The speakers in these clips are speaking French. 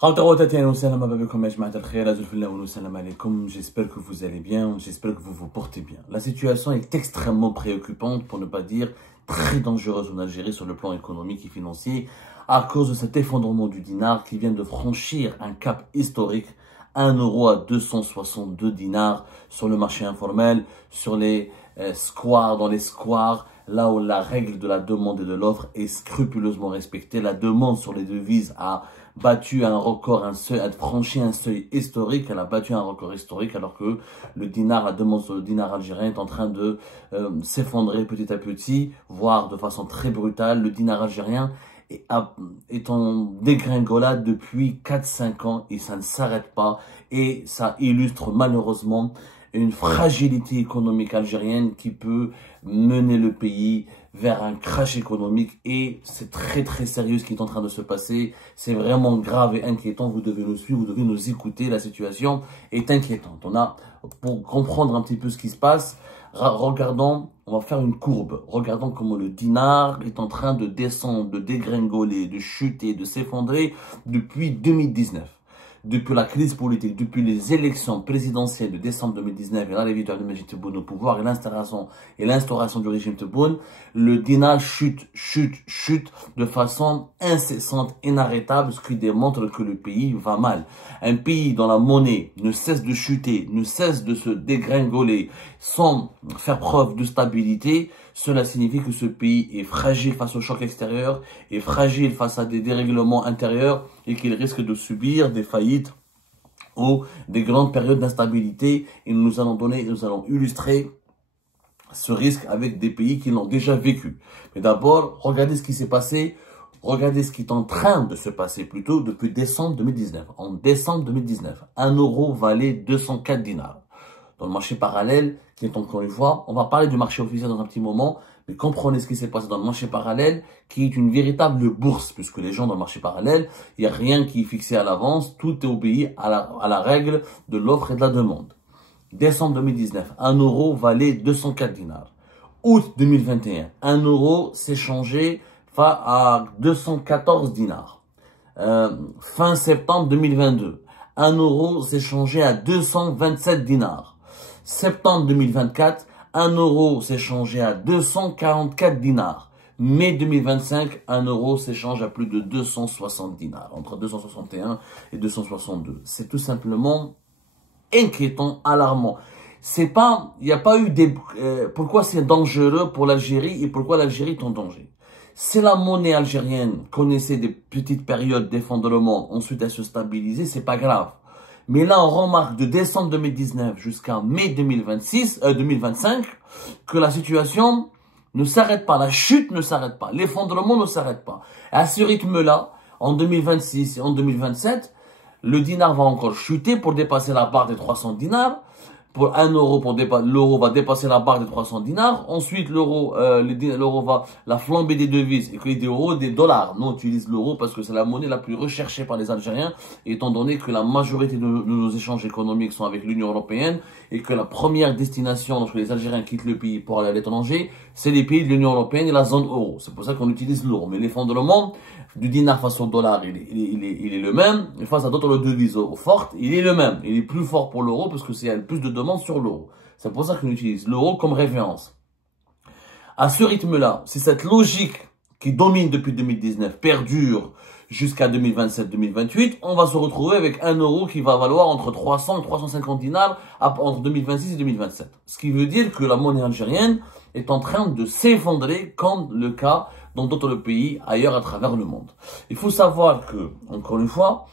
J'espère que vous allez bien, j'espère que vous vous portez bien. La situation est extrêmement préoccupante, pour ne pas dire très dangereuse en Algérie sur le plan économique et financier, à cause de cet effondrement du dinar qui vient de franchir un cap historique, 1 euro à 262 dinars sur le marché informel, sur les squares, dans les squares, là où la règle de la demande et de l'offre est scrupuleusement respectée. La demande sur les devises a battu un record, a franchi un seuil historique, elle a battu un record historique, alors que le dinar, la demande sur le dinar algérien est en train de s'effondrer petit à petit, voire de façon très brutale. Le dinar algérien est en dégringolade depuis 4-5 ans et ça ne s'arrête pas, et ça illustre malheureusement une fragilité économique algérienne qui peut mener le pays vers un crash économique, et c'est très sérieux ce qui est en train de se passer. C'est vraiment grave et inquiétant. Vous devez nous suivre, vous devez nous écouter. La situation est inquiétante. Pour comprendre un petit peu ce qui se passe, regardons, on va faire une courbe. Regardons comment le dinar est en train de descendre, de dégringoler, de chuter, de s'effondrer depuis 2019. Depuis la crise politique, depuis les élections présidentielles de décembre 2019 et la victoire de Majid Tebboune au pouvoir et l'instauration du régime Tebboune, le dinar chute de façon incessante, inarrêtable, ce qui démontre que le pays va mal. Un pays dont la monnaie ne cesse de chuter, ne cesse de se dégringoler sans faire preuve de stabilité, cela signifie que ce pays est fragile face au choc extérieur, est fragile face à des dérèglements intérieurs, et qu'il risque de subir des faillites ou des grandes périodes d'instabilité. Et nous allons illustrer ce risque avec des pays qui l'ont déjà vécu. Mais d'abord, regardez ce qui s'est passé, regardez ce qui est en train de se passer plutôt depuis décembre 2019. En décembre 2019, 1 euro valait 204 dinars. Dans le marché parallèle, qui est encore une fois, on va parler du marché officiel dans un petit moment, mais comprenez ce qui s'est passé dans le marché parallèle, qui est une véritable bourse, puisque les gens dans le marché parallèle, il n'y a rien qui est fixé à l'avance, tout est obéi à la règle de l'offre et de la demande. Décembre 2019, 1 euro valait 204 dinars. Août 2021, 1 euro s'est changé à 214 dinars. Fin septembre 2022, 1 euro s'est changé à 227 dinars. Septembre 2024, 1 euro s'échangeait à 244 dinars. Mai 2025, 1 euro s'échange à plus de 260 dinars, entre 261 et 262. C'est tout simplement inquiétant, alarmant. Il n'y a pas eu pourquoi c'est dangereux pour l'Algérie et pourquoi l'Algérie est en danger. Si la monnaie algérienne connaissait des petites périodes d'effondrement, ensuite elle se stabilisait, c'est pas grave. Mais là, on remarque de décembre 2019 jusqu'à mai 2025 que la situation ne s'arrête pas, la chute ne s'arrête pas, l'effondrement ne s'arrête pas. À ce rythme-là, en 2026 et en 2027, le dinar va encore chuter pour dépasser la barre des 300 dinars. Pour 1 euro, l'euro va dépasser la barre des 300 dinars. Ensuite, l'euro va la flambée des devises, et que des euros, des dollars. Nous, on utilise l'euro parce que c'est la monnaie la plus recherchée par les Algériens, étant donné que la majorité de nos échanges économiques sont avec l'Union européenne, et que la première destination lorsque les Algériens quittent le pays pour aller à l'étranger, c'est les pays de l'Union européenne et la zone euro. C'est pour ça qu'on utilise l'euro. Mais l'effondrement du dinar face au dollar, il est le même. Et face à d'autres devises fortes, il est le même. Il est plus fort pour l'euro parce que il y a plus de demande sur l'euro. C'est pour ça qu'on utilise l'euro comme référence. À ce rythme-là, si cette logique qui domine depuis 2019 perdure jusqu'à 2027-2028, on va se retrouver avec 1 euro qui va valoir entre 300 et 350 dinars entre 2026 et 2027. Ce qui veut dire que la monnaie algérienne est en train de s'effondrer, comme le cas dans d'autres pays ailleurs à travers le monde. Il faut savoir que, encore une fois,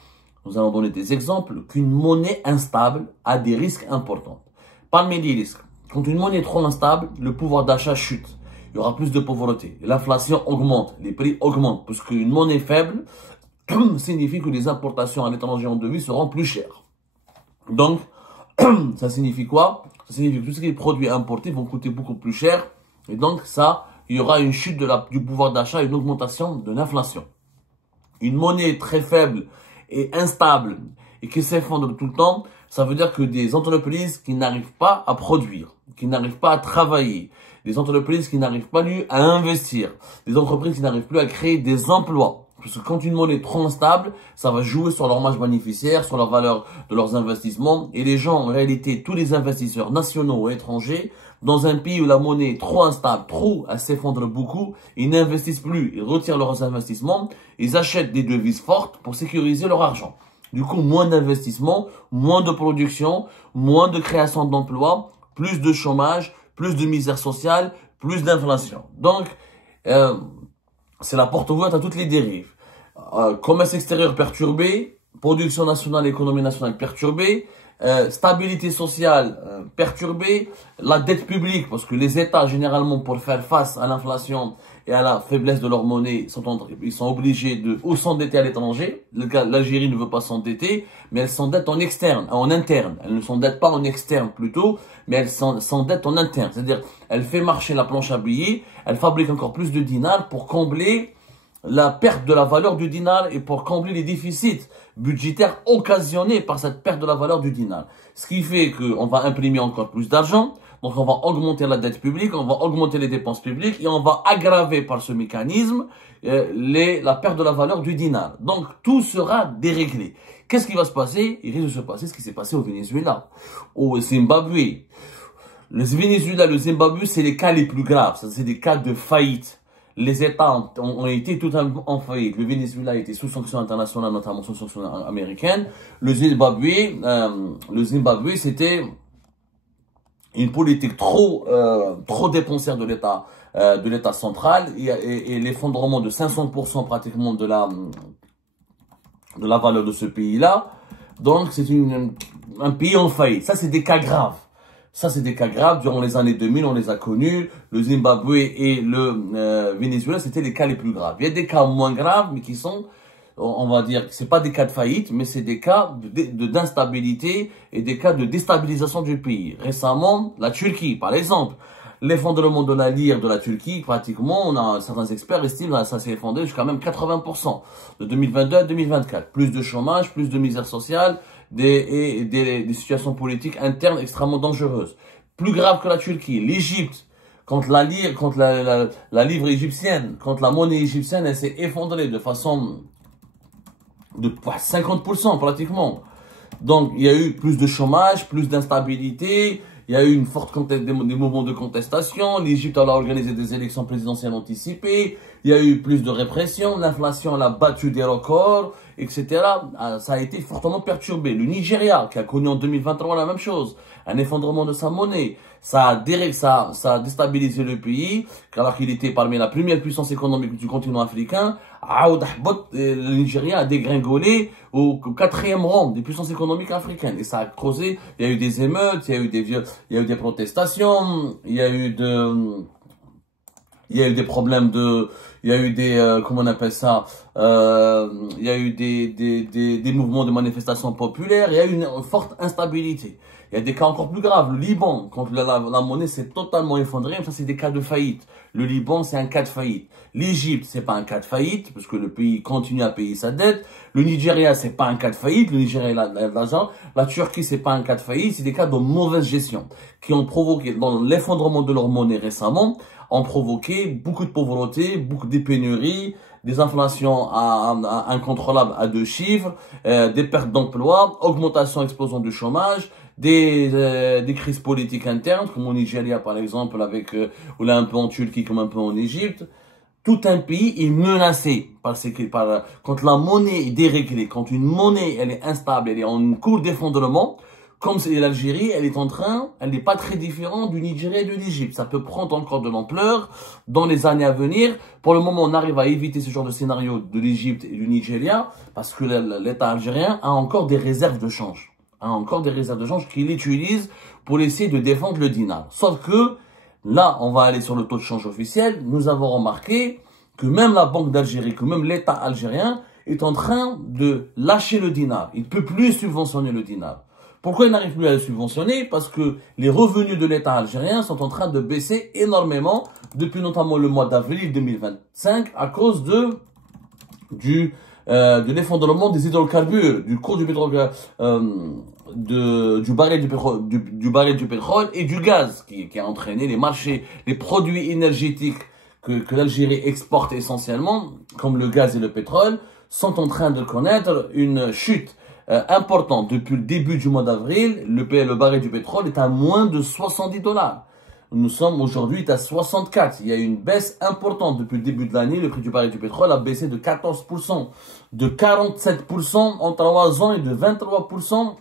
nous allons donner des exemples, qu'une monnaie instable a des risques importants. Parmi les risques, quand une monnaie est trop instable, le pouvoir d'achat chute. Il y aura plus de pauvreté. L'inflation augmente, les prix augmentent, parce qu'une monnaie faible signifie que les importations à l'étranger en devises seront plus chères. Donc, ça signifie quoi? Ça signifie que tous les produits importés vont coûter beaucoup plus cher, et donc il y aura une chute du pouvoir d'achat, une augmentation de l'inflation. Une monnaie très faible et instable et qui s'effondre tout le temps, ça veut dire que des entreprises qui n'arrivent pas à produire, qui n'arrivent pas à travailler, des entreprises qui n'arrivent pas à investir, des entreprises qui n'arrivent plus à créer des emplois, Parce que quand une monnaie est trop instable, ça va jouer sur leur marge bénéficiaire, sur la valeur de leurs investissements. Et les gens, en réalité, tous les investisseurs nationaux ou étrangers, dans un pays où la monnaie est trop instable, elle s'effondre beaucoup, ils n'investissent plus, ils retirent leurs investissements, ils achètent des devises fortes pour sécuriser leur argent. Du coup, moins d'investissement, moins de production, moins de création d'emplois, plus de chômage, plus de misère sociale, plus d'inflation. Donc, c'est la porte ouverte à toutes les dérives. Commerce extérieur perturbé, production nationale, économie nationale perturbée, stabilité sociale perturbée, la dette publique, parce que les États, généralement, pour faire face à l'inflation et à la faiblesse de leur monnaie, ils sont obligés de ou s'endetter à l'étranger. L'Algérie ne veut pas s'endetter, mais elle s'endette en interne. Elle ne s'endette pas en externe plutôt, mais elle s'endette en interne. C'est-à-dire, elle fait marcher la planche à billets, elle fabrique encore plus de dinars pour combler la perte de la valeur du dinar et pour combler les déficits budgétaires occasionnés par cette perte de la valeur du dinar. Ce qui fait qu'on va imprimer encore plus d'argent, donc on va augmenter la dette publique, on va augmenter les dépenses publiques et on va aggraver par ce mécanisme la perte de la valeur du dinar. Donc tout sera déréglé. Qu'est-ce qui va se passer? Il risque de se passer ce qui s'est passé au Venezuela, au Zimbabwe. Le Venezuela, le Zimbabwe, c'est les cas les plus graves, c'est des cas de faillite. Les États ont été tout en faillite. Le Venezuela a été sous sanction internationale, notamment sous sanction américaine. Le Zimbabwe, c'était une politique trop dépensière de l'État central et l'effondrement de 500% pratiquement de la valeur de ce pays-là. Donc c'est un pays en faillite. Ça c'est des cas graves. Ça, c'est des cas graves. Durant les années 2000, on les a connus. Le Zimbabwe et le Venezuela, c'était les cas les plus graves. Il y a des cas moins graves, mais qui sont, on va dire, c'est pas des cas de faillite, mais c'est des cas d'instabilité et des cas de déstabilisation du pays. Récemment, la Turquie, par exemple. L'effondrement de la lire de la Turquie, pratiquement, certains experts estiment que ça s'est effondré jusqu'à même 80% de 2022 à 2024. Plus de chômage, plus de misère sociale, des situations politiques internes extrêmement dangereuses. Plus grave que la Turquie, l'Égypte, quand la livre égyptienne, quand la monnaie égyptienne, elle s'est effondrée de façon de 50% pratiquement. Donc, il y a eu plus de chômage, plus d'instabilité, il y a eu une forte des mouvements de contestation, l'Égypte a organisé des élections présidentielles anticipées, il y a eu plus de répression, l'inflation a battu des records, etc. Ça a été fortement perturbé. Le Nigeria, qui a connu en 2023 la même chose, un effondrement de sa monnaie, ça a déstabilisé le pays, alors qu'il était parmi la première puissance économique du continent africain. Le Nigeria a dégringolé au 4e rang des puissances économiques africaines. Et ça a causé, il y a eu des émeutes, il y a eu des protestations, il y a eu des problèmes il y a eu des, comment on appelle ça, il y a eu des mouvements de manifestation populaires, il y a eu une forte instabilité. Il y a des cas encore plus graves. Le Liban, quand la monnaie s'est totalement effondrée, ça c'est des cas de faillite. Le Liban, c'est un cas de faillite. L'Égypte, c'est pas un cas de faillite, parce que le pays continue à payer sa dette. Le Nigeria, c'est pas un cas de faillite. Le Nigeria, il a de l'argent. La Turquie, c'est pas un cas de faillite. C'est des cas de mauvaise gestion qui ont provoqué, dans l'effondrement de leur monnaie récemment, ont provoqué beaucoup de pauvreté, beaucoup de pénuries, des inflations incontrôlables à 2 chiffres, des pertes d'emploi, augmentation, explosion du chômage, des crises politiques internes, comme au Nigeria par exemple, ou là un peu en Turquie comme un peu en Égypte. Tout un pays est menacé quand la monnaie est déréglée, quand une monnaie elle est instable, elle est en cours d'effondrement. Comme c'est l'Algérie, elle n'est pas très différente du Nigeria et de l'Égypte. Ça peut prendre encore de l'ampleur dans les années à venir. Pour le moment, on arrive à éviter ce genre de scénario de l'Égypte et du Nigeria parce que l'État algérien a encore des réserves de change. Qu'il utilise pour essayer de défendre le dinar. Sauf que là, on va aller sur le taux de change officiel. Nous avons remarqué que même la Banque d'Algérie, que même l'État algérien est en train de lâcher le dinar. Il ne peut plus subventionner le dinar. Pourquoi il n'arrive plus à le subventionner? Parce que les revenus de l'État algérien sont en train de baisser énormément depuis notamment le mois d'avril 2025 à cause de l'effondrement des hydrocarbures, du cours du pétrole, du baril du pétrole et du gaz qui a entraîné les marchés, les produits énergétiques que l'Algérie exporte essentiellement, comme le gaz et le pétrole, sont en train de connaître une chute importante. Depuis le début du mois d'avril, le baril du pétrole est à moins de 70 $. Nous sommes aujourd'hui à 64. Il y a une baisse importante depuis le début de l'année. Le prix du baril du pétrole a baissé de 14%, de 47% en 3 ans et de 23%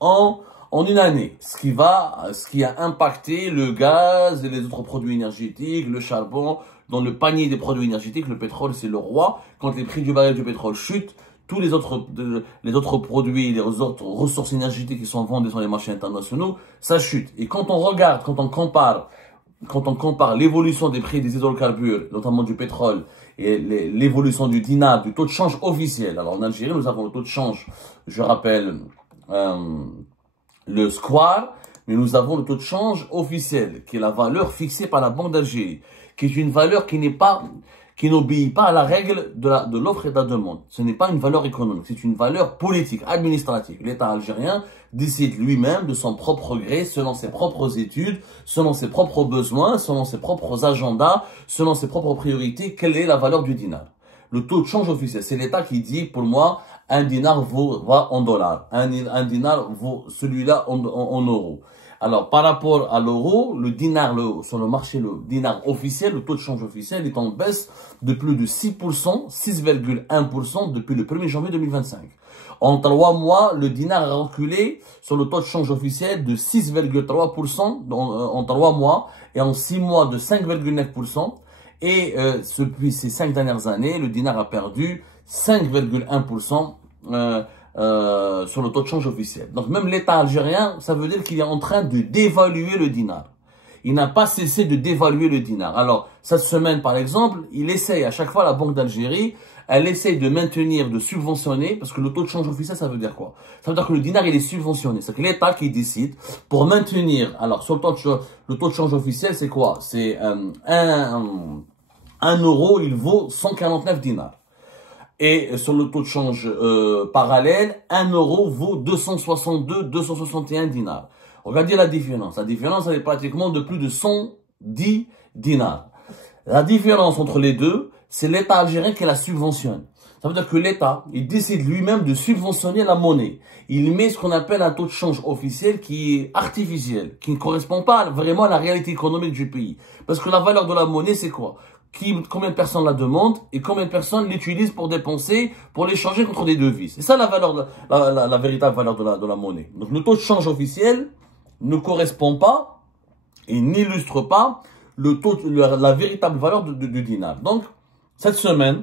en une année. Ce qui a impacté le gaz et les autres produits énergétiques, le charbon. Dans le panier des produits énergétiques, le pétrole, c'est le roi. Quand les prix du baril du pétrole chutent, tous les autres produits, les autres ressources énergétiques qui sont vendées sur les marchés internationaux, ça chute. Et quand on regarde, quand on compare l'évolution des prix des hydrocarbures, notamment du pétrole, et l'évolution du dinar, du taux de change officiel. Alors en Algérie, nous avons le taux de change, je rappelle, le square, mais nous avons le taux de change officiel, qui est la valeur fixée par la Banque d'Algérie, qui est une valeur qui n'obéit pas à la règle de l'offre et de la demande. Ce n'est pas une valeur économique, c'est une valeur politique, administrative. L'État algérien décide lui-même de son propre gré, selon ses propres études, selon ses propres besoins, selon ses propres agendas, selon ses propres priorités, quelle est la valeur du dinar. Le taux de change officiel, c'est l'État qui dit, pour moi, un dinar va en dollars, un dinar vaut celui-là en euros. Alors, par rapport à l'euro, le dinar, sur le marché, le dinar officiel, le taux de change officiel est en baisse de plus de 6%, 6,1% depuis le 1er janvier 2025. En 3 mois, le dinar a reculé sur le taux de change officiel de 6,3% en 3 mois et en 6 mois de 5,9%. Et depuis ces 5 dernières années, le dinar a perdu 5,1% sur le taux de change officiel. Donc même l'État algérien, ça veut dire qu'il est en train de dévaluer le dinar. Il n'a pas cessé de dévaluer le dinar. Alors cette semaine par exemple, il essaye à chaque fois, la Banque d'Algérie, elle essaye de maintenir, de subventionner, parce que le taux de change officiel, ça veut dire quoi? Ça veut dire que le dinar, il est subventionné. C'est que l'État qui décide pour maintenir. Alors sur le taux de change officiel, c'est quoi? C'est 1 euro, il vaut 149 dinars. Et sur le taux de change parallèle, 1 euro vaut 262, 261 dinars. Regardez la différence. La différence, elle est pratiquement de plus de 110 dinars. La différence entre les deux, c'est l'État algérien qui la subventionne. Ça veut dire que l'État, il décide lui-même de subventionner la monnaie. Il met ce qu'on appelle un taux de change officiel qui est artificiel, qui ne correspond pas vraiment à la réalité économique du pays. Parce que la valeur de la monnaie, c'est quoi? Combien de personnes la demandent et combien de personnes l'utilisent pour dépenser, pour l'échanger contre des devises. C'est ça la valeur, la véritable valeur de la monnaie. Donc le taux de change officiel ne correspond pas et n'illustre pas la véritable valeur du dinar. Donc cette semaine,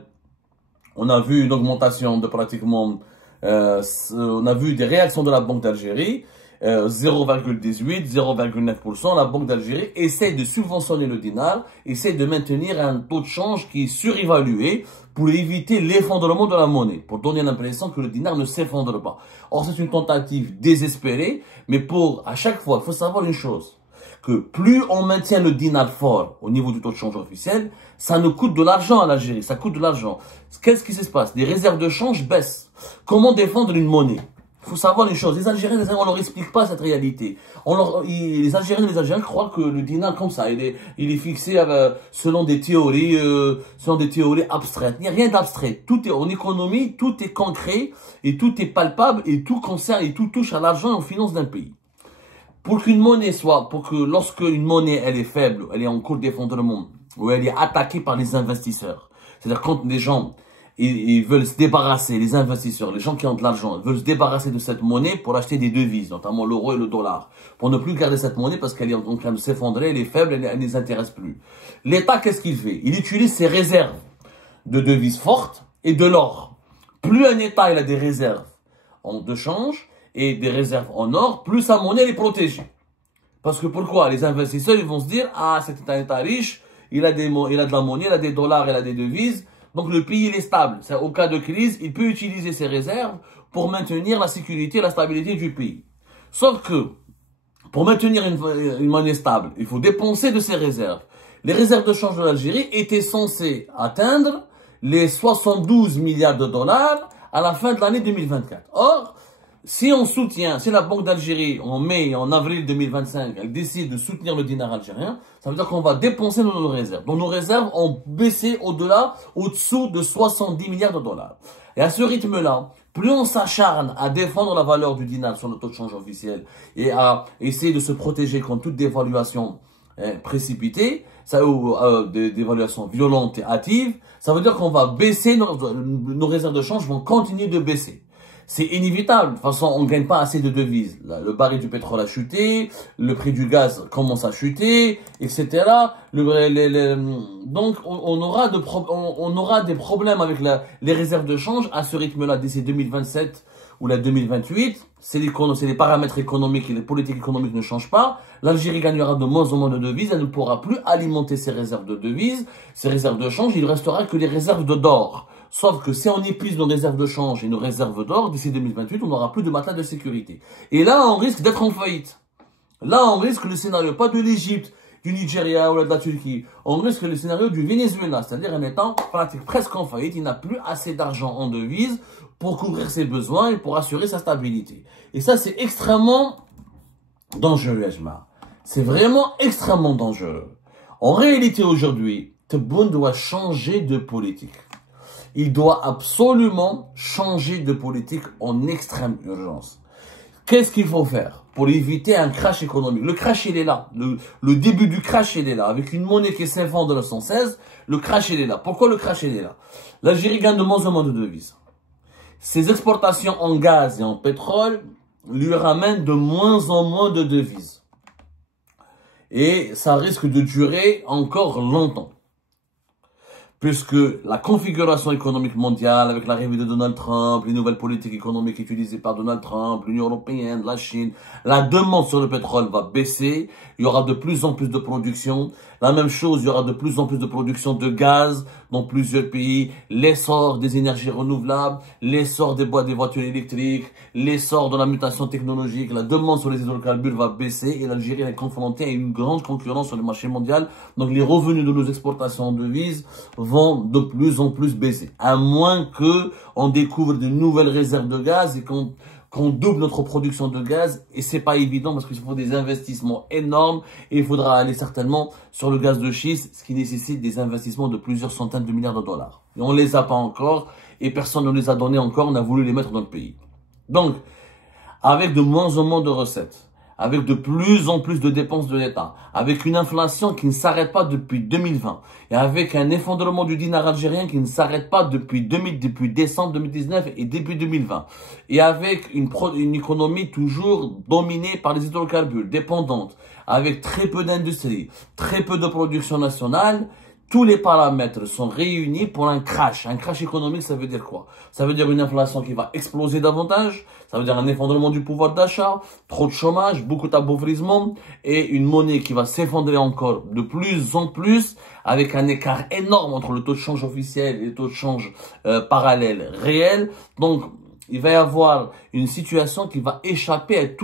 on a vu une augmentation de pratiquement, on a vu des réactions de la Banque d'Algérie. 0,18, 0,9%, la Banque d'Algérie essaie de subventionner le dinar, essaie de maintenir un taux de change qui est surévalué pour éviter l'effondrement de la monnaie, pour donner l'impression que le dinar ne s'effondre pas. Or, c'est une tentative désespérée, mais à chaque fois, il faut savoir une chose, que plus on maintient le dinar fort au niveau du taux de change officiel, ça nous coûte de l'argent à l'Algérie, ça coûte de l'argent. Qu'est-ce qui se passe? Les réserves de change baissent. Comment défendre une monnaie? Il faut savoir les choses. Les Algériens, on leur explique pas cette réalité. Les Algériens croient que le dinar, comme ça, il est fixé selon des théories abstraites. Il n'y a rien d'abstrait. Tout est en économie, tout est concret et tout est palpable et tout concerne et tout touche à l'argent et aux finances d'un pays. Pour que lorsque une monnaie, elle est faible, elle est en cours d'effondrement, ou elle est attaquée par les investisseurs, c'est-à-dire quand les gens, ils veulent se débarrasser, les investisseurs, les gens qui ont de l'argent, ils veulent se débarrasser de cette monnaie pour acheter des devises, notamment l'euro et le dollar, pour ne plus garder cette monnaie parce qu'elle est en train de s'effondrer, elle est faible, elle ne les intéresse plus. L'État, qu'est-ce qu'il fait? Il utilise ses réserves de devises fortes et de l'or. Plus un État il a des réserves de change et des réserves en or, plus sa monnaie est protégée. Parce que pourquoi? Les investisseurs, ils vont se dire, ah, c'est un État riche, il a de la monnaie, il a des dollars, il a des devises, donc le pays il est stable. Au cas de crise, il peut utiliser ses réserves pour maintenir la sécurité et la stabilité du pays. Sauf que, pour maintenir une monnaie stable, il faut dépenser de ses réserves. Les réserves de change de l'Algérie étaient censées atteindre les 72 milliards de dollars à la fin de l'année 2024. Or, Si on soutient, si la Banque d'Algérie, en mai et en avril 2025, elle décide de soutenir le dinar algérien, ça veut dire qu'on va dépenser nos réserves. Donc nos réserves ont baissé au-dessous de 70 milliards de dollars. Et à ce rythme-là, plus on s'acharne à défendre la valeur du dinar sur le taux de change officiel et à essayer de se protéger contre toute dévaluation précipitée, dévaluation violente et hâtive, ça veut dire qu'on va baisser, nos réserves de change vont continuer de baisser. C'est inévitable. De toute façon, on ne gagne pas assez de devises. Le baril du pétrole a chuté, le prix du gaz commence à chuter, etc. Donc, on aura des problèmes avec les réserves de change à ce rythme-là d'ici 2027 ou la 2028. C'est les paramètres économiques et les politiques économiques ne changent pas. L'Algérie gagnera de moins en moins de devises. Elle ne pourra plus alimenter ses réserves de devises, ses réserves de change. Il ne restera que les réserves d'or. Sauf que si on épuise nos réserves de change et nos réserves d'or, d'ici 2028, on n'aura plus de matelas de sécurité. Et là, on risque d'être en faillite. Là, on risque le scénario, pas de l'Égypte, du Nigeria ou de la Turquie. On risque le scénario du Venezuela, c'est-à-dire un État presque en faillite. Il n'a plus assez d'argent en devises pour couvrir ses besoins et pour assurer sa stabilité. Et ça, c'est extrêmement dangereux, Ajma. C'est vraiment extrêmement dangereux. En réalité, aujourd'hui, Tebboune doit changer de politique. Il doit absolument changer de politique en extrême urgence. Qu'est-ce qu'il faut faire pour éviter un crash économique? Le crash, il est là. Le début du crash, il est là. Avec une monnaie qui s'effondre de 116, le crash, il est là. Pourquoi le crash, il est là? L'Algérie gagne de moins en moins de devises. Ses exportations en gaz et en pétrole lui ramènent de moins en moins de devises. Et ça risque de durer encore longtemps. Puisque la configuration économique mondiale, avec l'arrivée de Donald Trump, les nouvelles politiques économiques utilisées par Donald Trump, l'Union européenne, la Chine, la demande sur le pétrole va baisser, il y aura de plus en plus de production. La même chose, il y aura de plus en plus de production de gaz dans plusieurs pays, l'essor des énergies renouvelables, l'essor des voitures électriques, l'essor de la mutation technologique, la demande sur les hydrocarbures va baisser et l'Algérie est confrontée à une grande concurrence sur le marché mondial. Donc les revenus de nos exportations en devises vont de plus en plus baisser. À moins que on découvre de nouvelles réserves de gaz et qu'on double notre production de gaz, et c'est pas évident parce qu'il faut des investissements énormes et il faudra aller certainement sur le gaz de schiste, ce qui nécessite des investissements de plusieurs centaines de milliards de dollars. Et on les a pas encore et personne ne les a donnés encore, on a voulu les mettre dans le pays. Donc, avec de moins en moins de recettes, avec de plus en plus de dépenses de l'État, avec une inflation qui ne s'arrête pas depuis 2020, et avec un effondrement du dinar algérien qui ne s'arrête pas depuis décembre 2019 et début 2020, et avec une économie toujours dominée par les hydrocarbures, dépendante, avec très peu d'industrie, très peu de production nationale, tous les paramètres sont réunis pour un crash. Un crash économique, ça veut dire quoi? Ça veut dire une inflation qui va exploser davantage, ça veut dire un effondrement du pouvoir d'achat, trop de chômage, beaucoup d'appauvrissement et une monnaie qui va s'effondrer encore de plus en plus avec un écart énorme entre le taux de change officiel et le taux de change parallèle réel. Donc, il va y avoir une situation qui va échapper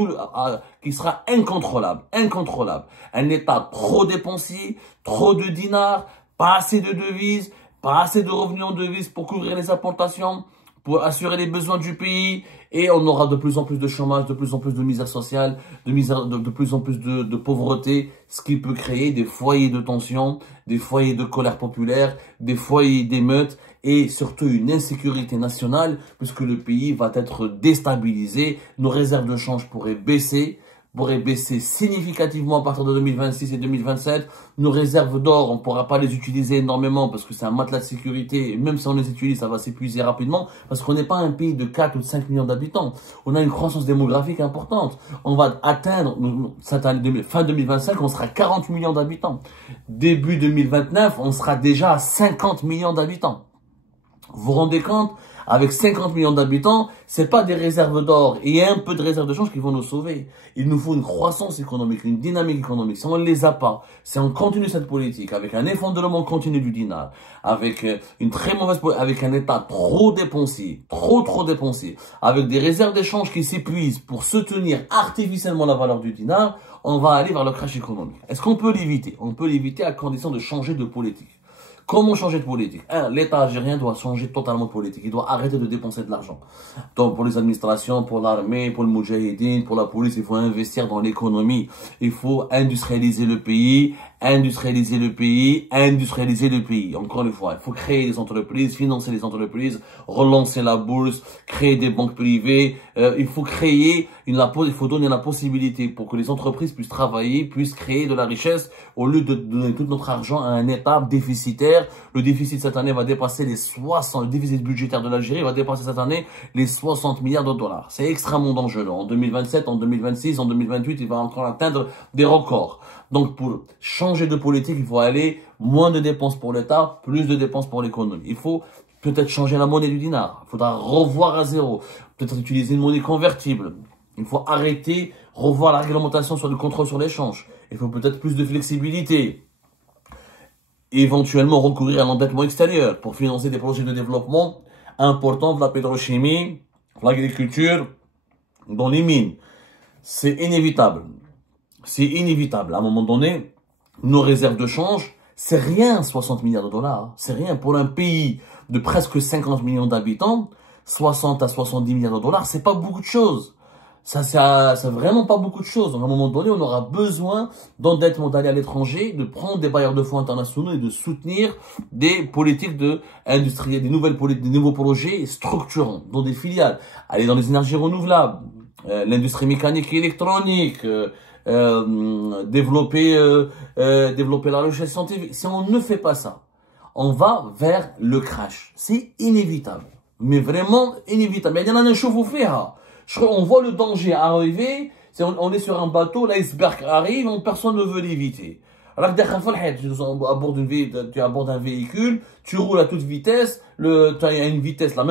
qui sera incontrôlable. Un État trop dépensier, trop de dinars, pas assez de devises, pas assez de revenus en devises pour couvrir les importations, pour assurer les besoins du pays. Et on aura de plus en plus de chômage, de plus en plus de misère sociale, de plus en plus de pauvreté, ce qui peut créer des foyers de tension, des foyers de colère populaire, des foyers d'émeutes et surtout une insécurité nationale puisque le pays va être déstabilisé. Nos réserves de change pourraient baisser significativement à partir de 2026 et 2027. Nos réserves d'or, on ne pourra pas les utiliser énormément parce que c'est un matelas de sécurité. Et même si on les utilise, ça va s'épuiser rapidement parce qu'on n'est pas un pays de 4 ou de 5 millions d'habitants. On a une croissance démographique importante. On va atteindre, fin 2025, on sera 40 millions d'habitants. Début 2029, on sera déjà à 50 millions d'habitants. Vous vous rendez compte? Avec 50 millions d'habitants, c'est pas des réserves d'or et un peu de réserves de change qui vont nous sauver. Il nous faut une croissance économique, une dynamique économique. Si on ne les a pas, si on continue cette politique avec un effondrement continu du dinar, avec une très mauvaise politique, avec un État trop dépensier, trop dépensier, avec des réserves d'échange qui s'épuisent pour soutenir artificiellement la valeur du dinar, on va aller vers le crash économique. Est-ce qu'on peut l'éviter? On peut l'éviter à condition de changer de politique. Comment changer de politique? L'État algérien doit changer totalement de politique. Il doit arrêter de dépenser de l'argent. Donc, pour les administrations, pour l'armée, pour le Moudjahidine, pour la police, il faut investir dans l'économie. Il faut industrialiser le pays, industrialiser le pays, industrialiser le pays. Encore une fois, il faut créer des entreprises, financer les entreprises, relancer la bourse, créer des banques privées. Il faut créer il faut donner la possibilité pour que les entreprises puissent travailler, puissent créer de la richesse au lieu de donner tout notre argent à un État déficitaire. Le déficit cette année va dépasser le déficit budgétaire de l'Algérie va dépasser cette année les 60 milliards de dollars. C'est extrêmement dangereux. En 2027, en 2026, en 2028, il va encore atteindre des records. Donc, pour changer de politique, il faut aller moins de dépenses pour l'État, plus de dépenses pour l'économie. Il faut peut-être changer la monnaie du dinar. Il faudra revoir à zéro. Peut-être utiliser une monnaie convertible. Il faut arrêter, revoir la réglementation sur le contrôle sur l'échange. Il faut peut-être plus de flexibilité. Éventuellement recourir à l'endettement extérieur pour financer des projets de développement importants de la pétrochimie, de l'agriculture, dans les mines. C'est inévitable. C'est inévitable. À un moment donné, nos réserves de change, c'est rien, 60 milliards de dollars. C'est rien. Pour un pays de presque 50 millions d'habitants, 60 à 70 milliards de dollars, c'est pas beaucoup de choses. C'est vraiment pas beaucoup de choses. Donc, à un moment donné, on aura besoin d'endettement, d'aller à l'étranger, de prendre des bailleurs de fonds internationaux et de soutenir des politiques industrielles, des nouveaux projets structurants, dans des filiales. Aller dans les énergies renouvelables, l'industrie mécanique et électronique, développer la recherche scientifique. Si on ne fait pas ça, on va vers le crash. C'est inévitable. Mais vraiment inévitable. Il y en a un chauffe au fait, on voit le danger arriver, on est sur un bateau, l'iceberg arrive, personne ne veut l'éviter. Alors tu abordes un véhicule, tu roules à toute vitesse, tu as une vitesse, la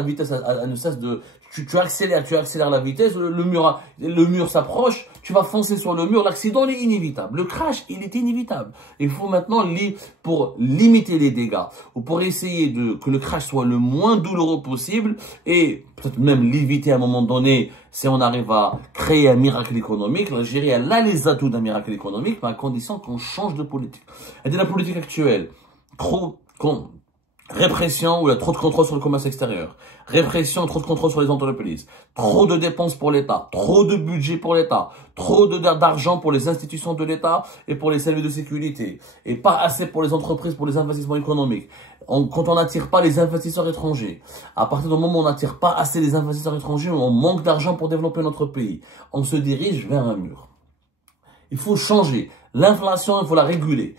vitesse elle ne cesse de... Tu accélères la vitesse, le mur s'approche, tu vas foncer sur le mur, l'accident est inévitable. Le crash, il est inévitable. Il faut maintenant, pour limiter les dégâts, ou pour essayer que le crash soit le moins douloureux possible, et peut-être même l'éviter à un moment donné, si on arrive à créer un miracle économique. L'Algérie, elle a les atouts d'un miracle économique, mais à condition qu'on change de politique. Et de la politique actuelle, répression, où il y a trop de contrôle sur le commerce extérieur. Répression, trop de contrôle sur les entreprises. Trop de dépenses pour l'État. Trop de budget pour l'État. Trop d'argent pour les institutions de l'État et pour les services de sécurité. Et pas assez pour les entreprises, pour les investissements économiques. Quand on n'attire pas les investisseurs étrangers, à partir du moment où on n'attire pas assez les investisseurs étrangers, on manque d'argent pour développer notre pays. On se dirige vers un mur. Il faut changer. L'inflation, il faut la réguler.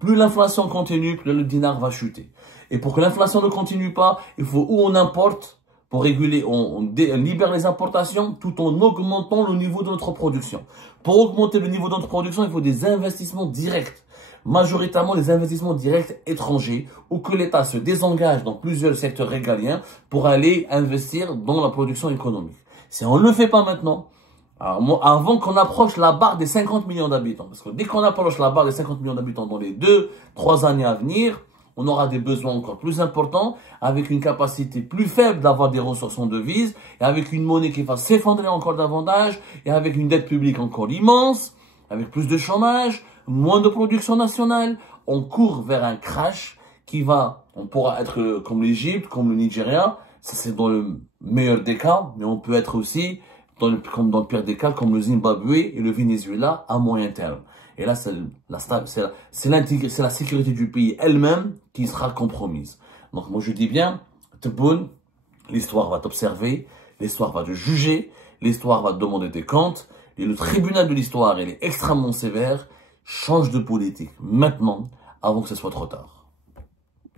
Plus l'inflation continue, plus le dinar va chuter. Et pour que l'inflation ne continue pas, il faut où on importe, pour réguler, on libère les importations tout en augmentant le niveau de notre production. Pour augmenter le niveau de notre production, il faut des investissements directs. Majoritairement des investissements directs étrangers ou que l'État se désengage dans plusieurs secteurs régaliens pour aller investir dans la production économique. Si on ne le fait pas maintenant, avant qu'on approche la barre des 50 millions d'habitants, parce que dès qu'on approche la barre des 50 millions d'habitants dans les 2-3 années à venir, on aura des besoins encore plus importants, avec une capacité plus faible d'avoir des ressources en devises, et avec une monnaie qui va s'effondrer encore davantage, et avec une dette publique encore immense, avec plus de chômage, moins de production nationale. On court vers un crash on pourra être comme l'Égypte, comme le Nigeria, ça c'est dans le meilleur des cas, mais on peut être aussi comme dans le pire des cas, comme le Zimbabwe et le Venezuela à moyen terme. Et là, c'est la sécurité du pays elle-même qui sera compromise. Donc moi je dis bien, Tebboune, l'histoire va t'observer, l'histoire va te juger, l'histoire va te demander des comptes, et le tribunal de l'histoire, il est extrêmement sévère. Change de politique maintenant, avant que ce soit trop tard.